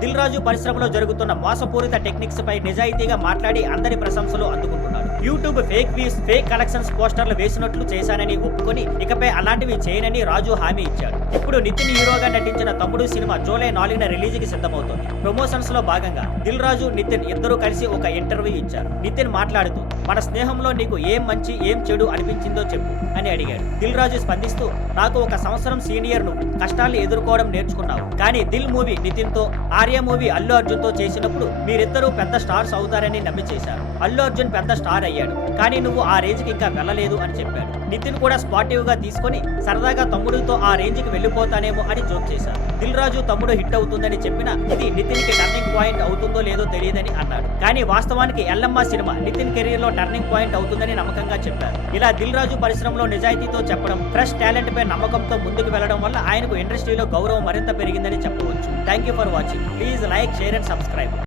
దిల్ రాజు పరిశ్రమలో జరుగుతున్న మోసపూరిత టెక్నిక్స్ పై నిజాయితీగా మాట్లాడి అందరి ప్రశంసలు అందుకుంటున్నాడు. YouTube fake views, fake collections పోస్టర్లు వేసినట్లు చేశానని ఒప్పుకొని ఇకపై అలాంటివి చేయనని రాజు హామీ ఇచ్చాడు. ఇప్పుడు నితిన్ హీరోగా నటించిన తమ్ముడు సినిమా జూలై 4న రిలీజ్ కి సిద్ధమవుతోంది. ప్రమోషన్స్ లో భాగంగా దిల్ రాజు, నితిన్ ఇద్దరూ కలిసి ఒక ఇంటర్వ్యూ ఇచ్చారు. నితిన్ మాట్లాడుతూ మన స్నేహంలో నీకు ఏం మంచి ఏం చెడు అనిపించిందో చెప్పు అని అడిగాడు. దిల్ రాజు స్పందిస్తూ నాకు 1 సంవత్సరం సీనియర్ నువ్వు, కష్టాలు ఎదుర్కోవడం నేర్చుకున్నావు. కానీ దిల్ మూవీ నితిన్ తో, ఆర్య మూవీ అల్లు అర్జున్ తో చేసినప్పుడు మీరిద్దరూ పెద్ద స్టార్స్ అవుతారని నమ్మి చేశారు. అల్లు అర్జున్ పెద్ద స్టార్ అయ్యాడు, కానీ నువ్వు ఆ రేంజ్ కి ఇంకా వెళ్ళలేదు అని చెప్పాడు. నితిన్ కూడా స్పాటివ్ గా తీసుకొని సరదాగా తమ్ముడితో ఆ రేంజ్ కి వెళ్ళిపోతానేమో అని జోక్ చేశారు. దిల్ రాజు తమ్ముడు హిట్ అవుతుందని చెప్పినా ఇది నితిన్ కి టర్నింగ్ పాయింట్ అవుతుందో లేదో తెలియదని అన్నాడు. కానీ వాస్తవానికి ఎల్లమ్మ సినిమా నితిన్ కెరీర్ లో టర్నింగ్ పాయింట్ అవుతుందని నమ్మకంగా చెప్పారు. ఇలా దిల్ రాజు పరిశ్రమలో నిజాయితీతో చెప్పడం, ఫ్రెష్ టాలెంట్ పై నమ్మకంతో ముందుకు వెళ్లడం వల్ల ఆయనకు ఇండస్ట్రీలో గౌరవం మరింత పెరిగిందని చెప్పవచ్చు. Thank you for watching. Please like, share and subscribe.